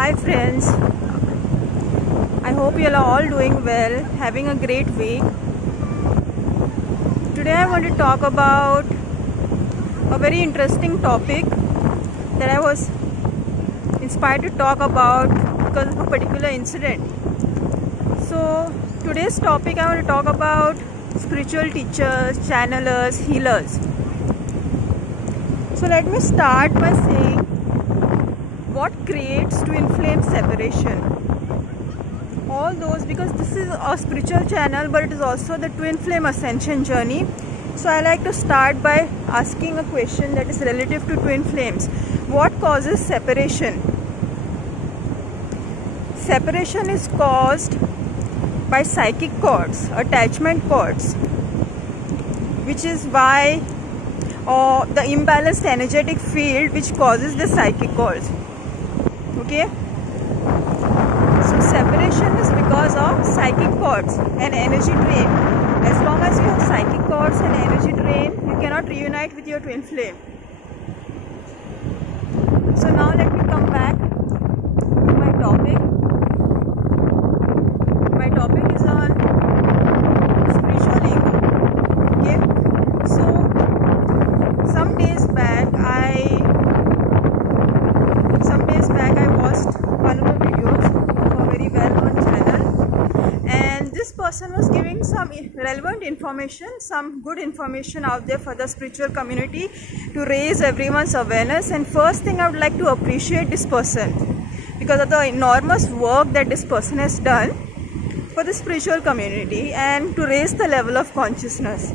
Hi friends, I hope you are all doing well, having a great week. Today I want to talk about a very interesting topic that I was inspired to talk about because of a particular incident. So today's topic I want to talk about spiritual teachers, channelers, healers. So let me start by saying what creates twin flame separation. All those, because this is a spiritual channel but it is also the twin flame ascension journey. So I like to start by asking a question that is relative to twin flames. What causes separation? Separation is caused by psychic cords, attachment cords, which is why the imbalanced energetic field which causes the psychic cords. Okay, so separation is because of psychic cords and energy drain. As long as you have psychic cords and energy drain, you cannot reunite with your twin flame. So now let me come back to my topic. My topic is on spiritual ego. Okay, so some days back I watched one of the videos of a very well-known channel, and this person was giving some relevant information, some good information out there for the spiritual community to raise everyone's awareness. And first thing, I would like to appreciate this person because of the enormous work that this person has done for the spiritual community and to raise the level of consciousness.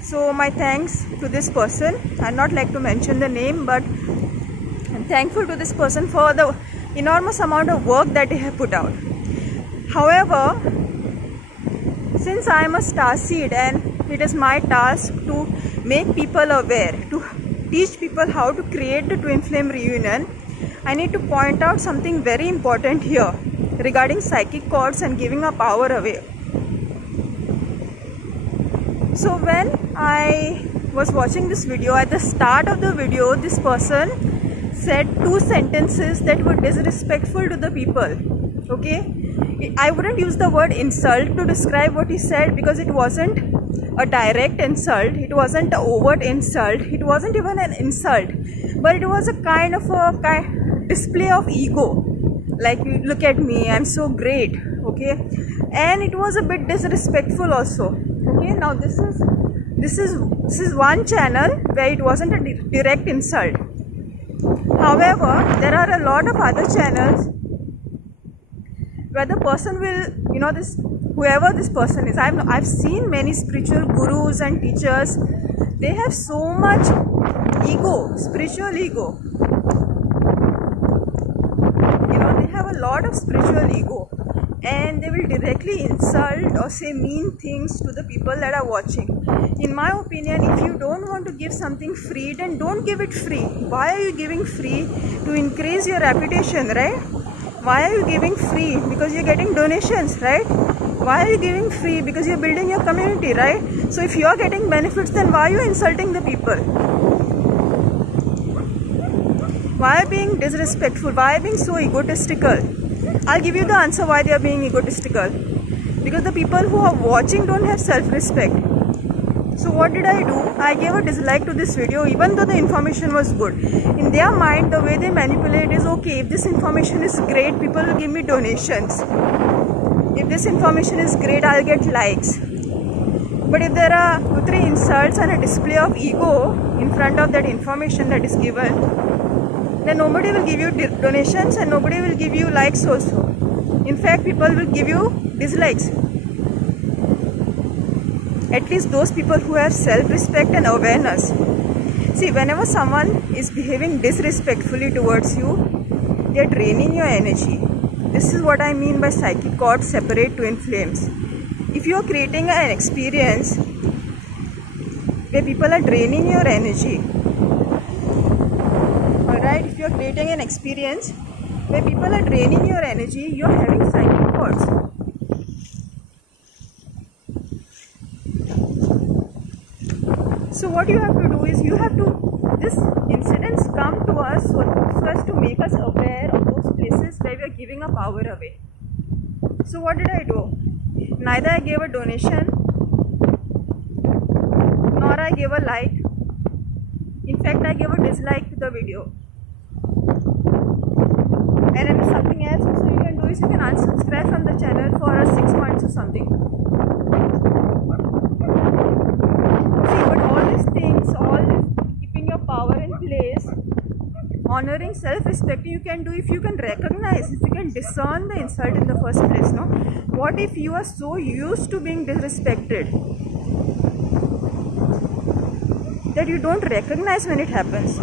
So my thanks to this person. I'd not like to mention the name, but I'm thankful to this person for the enormous amount of work that he has put out. However, since I am a starseed and it is my task to make people aware, to teach people how to create the twin flame reunion, I need to point out something very important here regarding psychic cords and giving our power away. So when I was watching this video, at the start of the video, this person said two sentences that were disrespectful to the people. Okay, I wouldn't use the word insult to describe what he said because it wasn't a direct insult, it wasn't an overt insult, it wasn't even an insult, but it was a kind of a display of ego. Like, look at me, I'm so great. Okay, and it was a bit disrespectful also. Okay, now this is one channel where it wasn't a direct insult. However, there are a lot of other channels where the person will, whoever this person is, I've seen many spiritual gurus and teachers, they have so much ego, spiritual ego. They have a lot of spiritual ego and they will directly insult or say mean things to the people that are watching. In my opinion, if you don't want to give something free, then don't give it free. Why are you giving free? To increase your reputation, right? Why are you giving free? Because you're getting donations, right? Why are you giving free? Because you're building your community, right? So if you're getting benefits, then why are you insulting the people? Why are you being disrespectful? Why are you being so egotistical? I'll give you the answer why they are being egotistical. Because the people who are watching don't have self-respect. So what did I do? I gave a dislike to this video even though the information was good. In their mind, the way they manipulate is, okay, if this information is great, people will give me donations. If this information is great, I'll get likes. But if there are 2-3 insults and a display of ego in front of that information that is given, then nobody will give you donations and nobody will give you likes also. In fact, people will give you dislikes. At least those people who have self-respect and awareness. See, whenever someone is behaving disrespectfully towards you, they are draining your energy. This is what I mean by psychic cords separate twin flames. If you are creating an experience where people are draining your energy, alright, if you are creating an experience where people are draining your energy, you are having psychic cords. So what you have to do is, this incidents come to us so as to make us aware of those places where we are giving our power away. So what did I do? Neither I gave a donation, nor I gave a like. In fact, I gave a dislike to the video. And then something else also you can do is you can unsubscribe from the channel for 6 months or something. See, but all these things, all this keeping your power in place, honoring, self-respect, you can do if you can recognize, if you can discern the insult in the first place. No, what if you are so used to being disrespected that you don't recognize when it happens?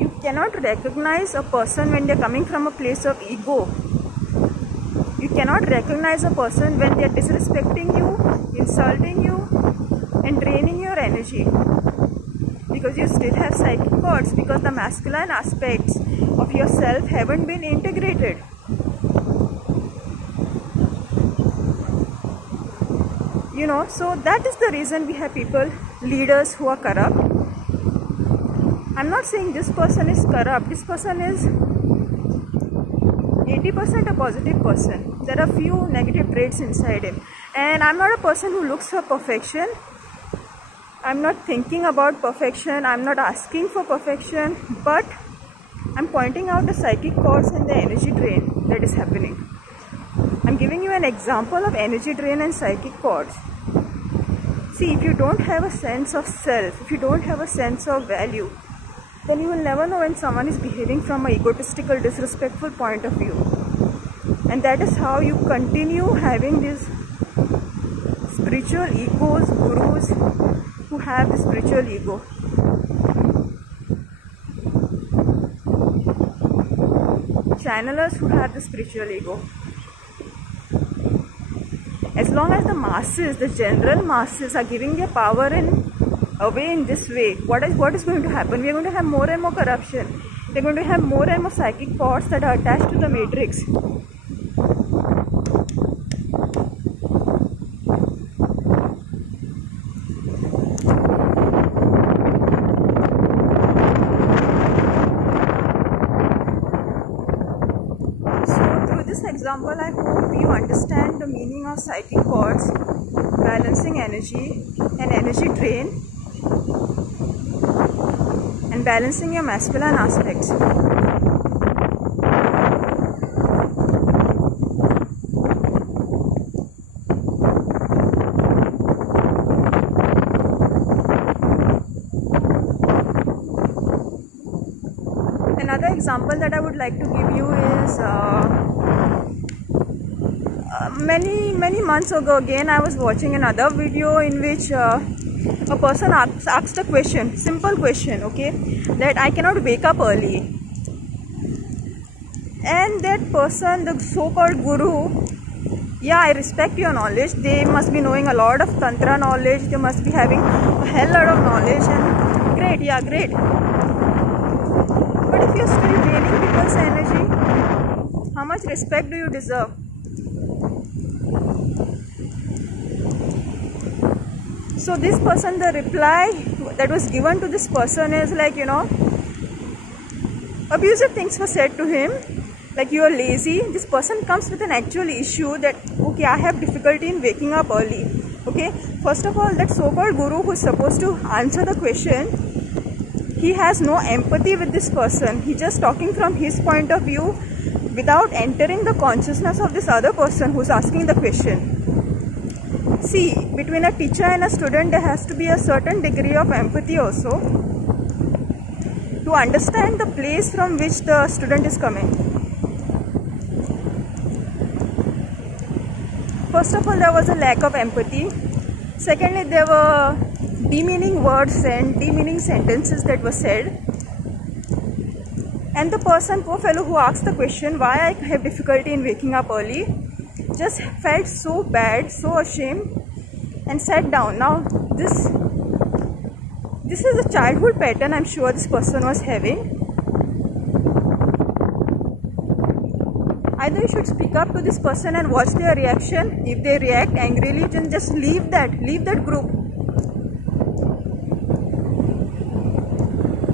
You cannot recognize a person when they are coming from a place of ego. You cannot recognize a person when they are disrespecting you, insulting you, and draining your energy. Because you still have psychic cords, because the masculine aspects of yourself haven't been integrated. You know, so that is the reason we have people, leaders who are corrupt. I'm not saying this person is corrupt. This person is 80% a positive person. There are few negative traits inside him. And I'm not a person who looks for perfection. I'm not thinking about perfection. I'm not asking for perfection. But I'm pointing out the psychic cords and the energy drain that is happening. I'm giving you an example of energy drain and psychic cords. See, if you don't have a sense of self, if you don't have a sense of value, then you will never know when someone is behaving from an egotistical, disrespectful point of view. And that is how you continue having these spiritual egos, gurus who have the spiritual ego. Channelers who have the spiritual ego. As long as the masses, the general masses are giving their power away in this way, what is going to happen? We are going to have more and more corruption. We are going to have more and more psychic cords that are attached to the matrix. Example, I hope you understand the meaning of psychic cords, balancing energy and energy drain, and balancing your masculine aspects. Another example that I would like to give you is many months ago, again I was watching another video in which a person asked a question, simple question, okay, that I cannot wake up early. And that person, the so-called guru, yeah, I respect your knowledge, they must be knowing a lot of tantra knowledge, they must be having a hell lot of knowledge, and great, yeah, great. But if you're still draining people's energy, how much respect do you deserve? So this person, the reply that was given to this person is like, you know, abusive things were said to him, like you are lazy. This person comes with an actual issue that, okay, I have difficulty in waking up early. Okay, first of all, that so-called guru who is supposed to answer the question, he has no empathy with this person. He's just talking from his point of view without entering the consciousness of this other person who's asking the question. See, between a teacher and a student, there has to be a certain degree of empathy also to understand the place from which the student is coming. First of all, there was a lack of empathy. Secondly, there were demeaning words and demeaning sentences that were said. And the person, poor fellow who asked the question, why I have difficulty in waking up early, just felt so bad, so ashamed, and sat down. Now this is a childhood pattern I'm sure this person was having. Either you should speak up to this person and watch their reaction. If they react angrily, then just leave that group.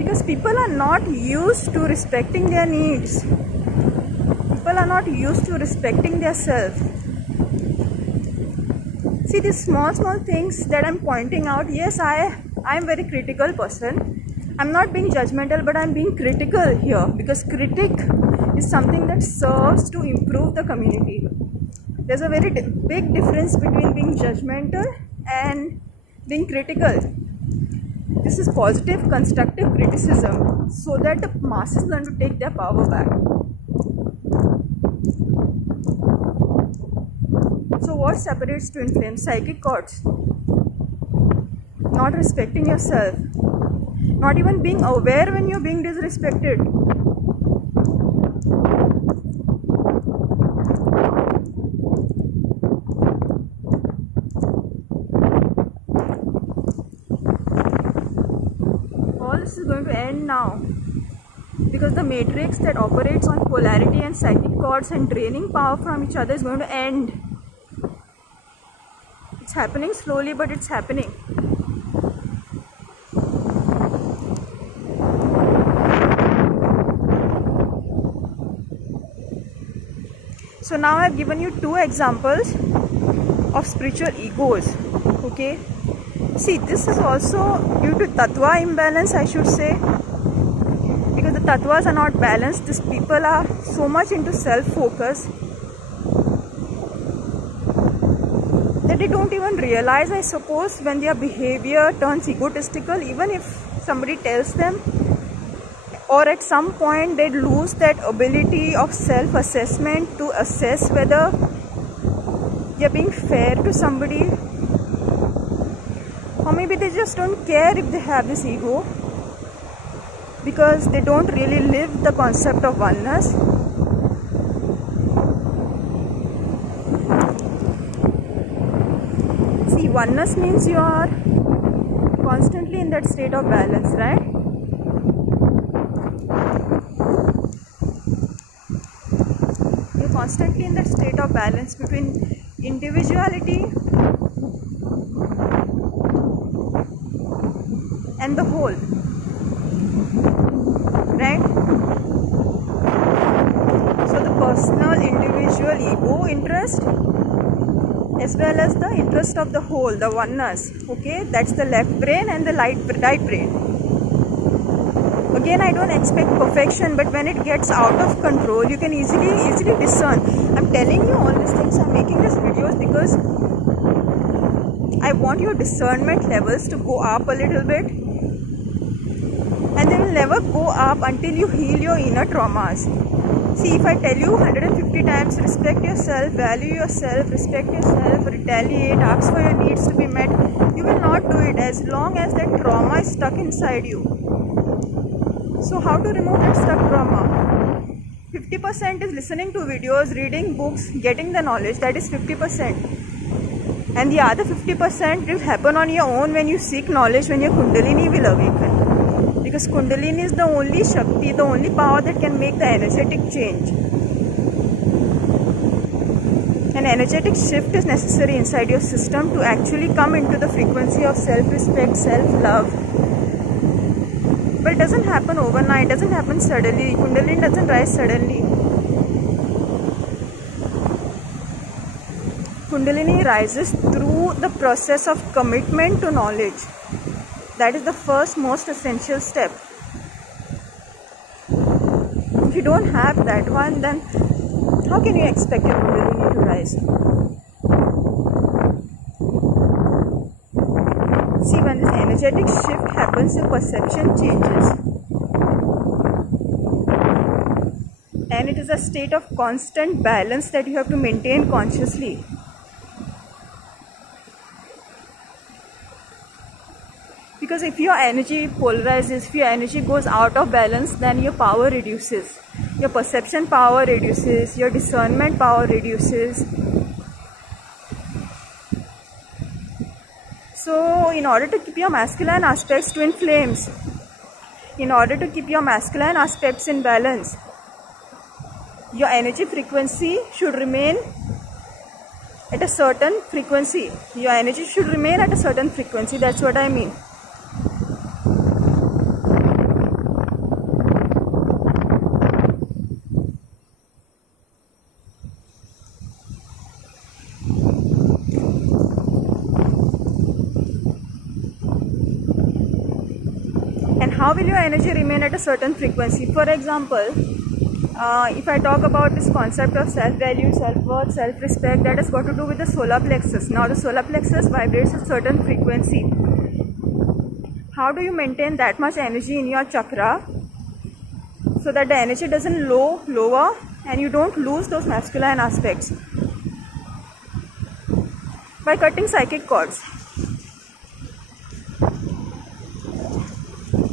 Because people are not used to respecting their needs. People are not used to respecting their self. See, these small things that I'm pointing out. Yes, I am very critical person. I'm not being judgmental, but I'm being critical here, because critic is something that serves to improve the community. There's a very big difference between being judgmental and being critical. This is positive, constructive criticism so that the masses learn to take their power back. So what separates twin flames? Psychic cords. Not respecting yourself. Not even being aware when you're being disrespected. All this is going to end now, because the matrix that operates on polarity and psychic cords and draining power from each other is going to end. It's happening slowly, but it's happening. So now I have given you two examples of spiritual egos. Okay. See, this is also due to tattva imbalance, I should say. Because the tattvas are not balanced. These people are so much into self-focus that they don't even realize, I suppose, when their behavior turns egotistical, even if somebody tells them, or at some point they lose that ability of self-assessment to assess whether they are being fair to somebody, or maybe they just don't care if they have this ego, because they don't really live the concept of oneness. See, oneness means you are constantly in that state of balance, right? You're constantly in that state of balance between individuality and the whole, right? So the personal, individual, ego interest, as well as the interest of the whole, the oneness. Okay, that's the left brain and the right brain. Again, I don't expect perfection, but when it gets out of control, you can easily discern. I'm telling you all these things, I'm making these videos because I want your discernment levels to go up a little bit, and they will never go up until you heal your inner traumas. See, if I tell you 150 times, respect yourself, value yourself, respect yourself, retaliate, ask for your needs to be met, you will not do it as long as that trauma is stuck inside you. So how to remove that stuck trauma? 50% is listening to videos, reading books, getting the knowledge. That is 50%. And the other 50% will happen on your own when you seek knowledge, when your Kundalini will awaken. Because Kundalini is the only Shakti, the only power that can make the energetic change. An energetic shift is necessary inside your system to actually come into the frequency of self-respect, self-love. But it doesn't happen overnight, it doesn't happen suddenly. Kundalini doesn't rise suddenly. Kundalini rises through the process of commitment to knowledge. That is the first most essential step. If you don't have that one, then how can you expect your Kundalini to rise? See, when this energetic shift happens, your perception changes. And it is a state of constant balance that you have to maintain consciously. Because if your energy polarizes, if your energy goes out of balance, then your power reduces. Your perception power reduces, your discernment power reduces. So, in order to keep your masculine aspects, twin flames, in order to keep your masculine aspects in balance, your energy frequency should remain at a certain frequency. Your energy should remain at a certain frequency. That's what I mean. how will your energy remain at a certain frequency? For example, if I talk about this concept of self-value, self-worth, self-respect, that has got to do with the solar plexus. Now the solar plexus vibrates at a certain frequency. How do you maintain that much energy in your chakra so that the energy doesn't lower and you don't lose those masculine aspects? By cutting psychic cords.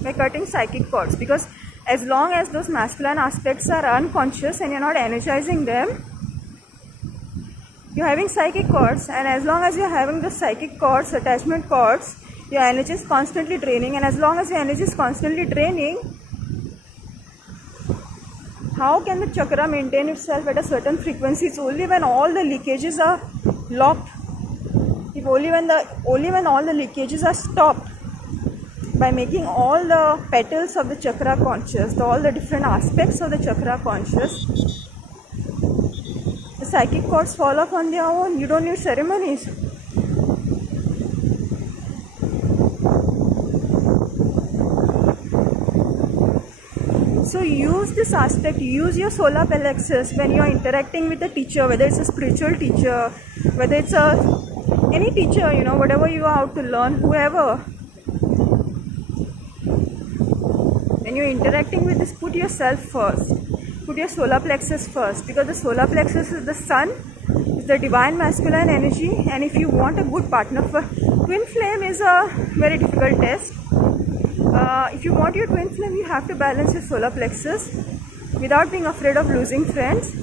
By cutting psychic cords, because as long as those masculine aspects are unconscious and you're not energizing them, you're having psychic cords, and as long as you're having the psychic cords, attachment cords, your energy is constantly draining, and as long as your energy is constantly draining, how can the chakra maintain itself at a certain frequency? It's only when all the leakages are locked, if only when all the leakages are stopped, by making all the petals of the chakra conscious, all the different aspects of the chakra conscious, the psychic cords fall off on their own. You don't need ceremonies. So use this aspect, use your solar plexus when you are interacting with a teacher, whether it's a spiritual teacher, whether it's any teacher, you know, whatever you are out to learn, whoever. When you're interacting with this, put yourself first. Put your solar plexus first, because the solar plexus is the sun, is the divine masculine energy, and if you want a good partner, for twin flame is a very difficult test. If you want your twin flame, you have to balance your solar plexus without being afraid of losing friends.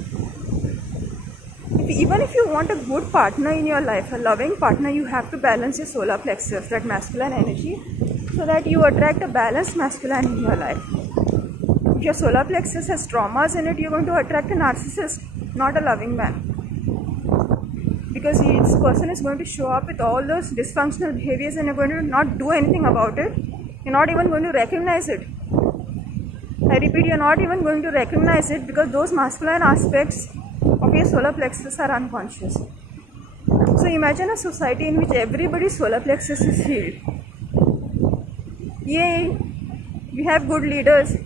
Even if you want a good partner in your life, a loving partner, you have to balance your solar plexus, that masculine energy, so that you attract a balanced masculine in your life. If your solar plexus has traumas in it, you're going to attract a narcissist, not a loving man. Because this person is going to show up with all those dysfunctional behaviors and you're going to not do anything about it. You're not even going to recognize it. I repeat, you're not even going to recognize it, because those masculine aspects of your solar plexus are unconscious. So imagine a society in which everybody's solar plexus is healed. Yay! We have good leaders.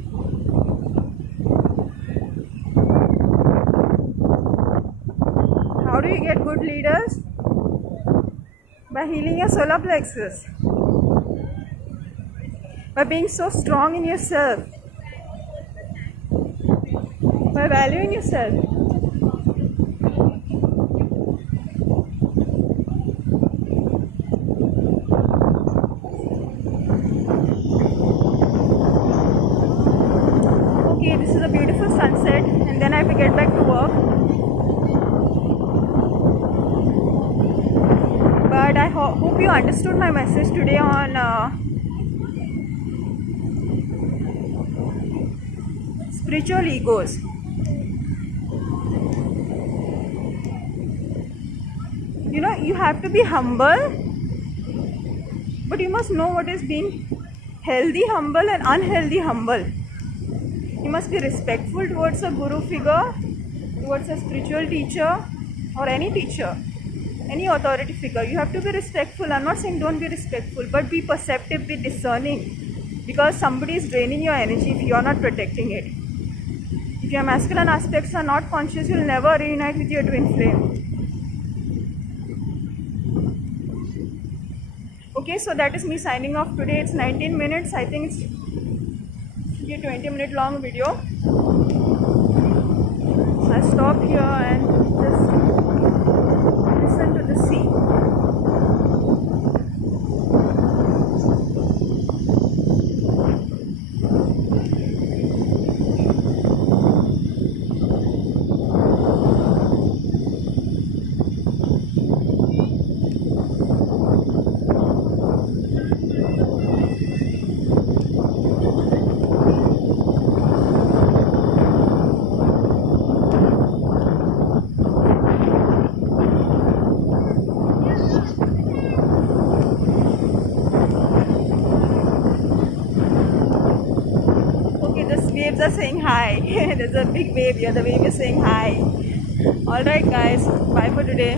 How do you get good leaders? By healing your solar plexus. By being so strong in yourself. By valuing yourself. Okay, this is a beautiful sunset, and then I have to get back to work. But I hope you understood my message today on spiritual egos. You know, you have to be humble, but you must know what is being healthy humble and unhealthy humble. You must be respectful towards a guru figure, towards a spiritual teacher, or any teacher, any authority figure. You have to be respectful. I'm not saying don't be respectful, but be perceptive, be discerning, because somebody is draining your energy if you are not protecting it. If your masculine aspects are not conscious, you'll never reunite with your twin flame. Okay, so that is me signing off today. It's 19 minutes. I think it's a 20-minute long video. So I'll stop here and just listen to the sea. Waves are saying hi. There's a big wave here. The wave is saying hi. Alright guys, bye for today.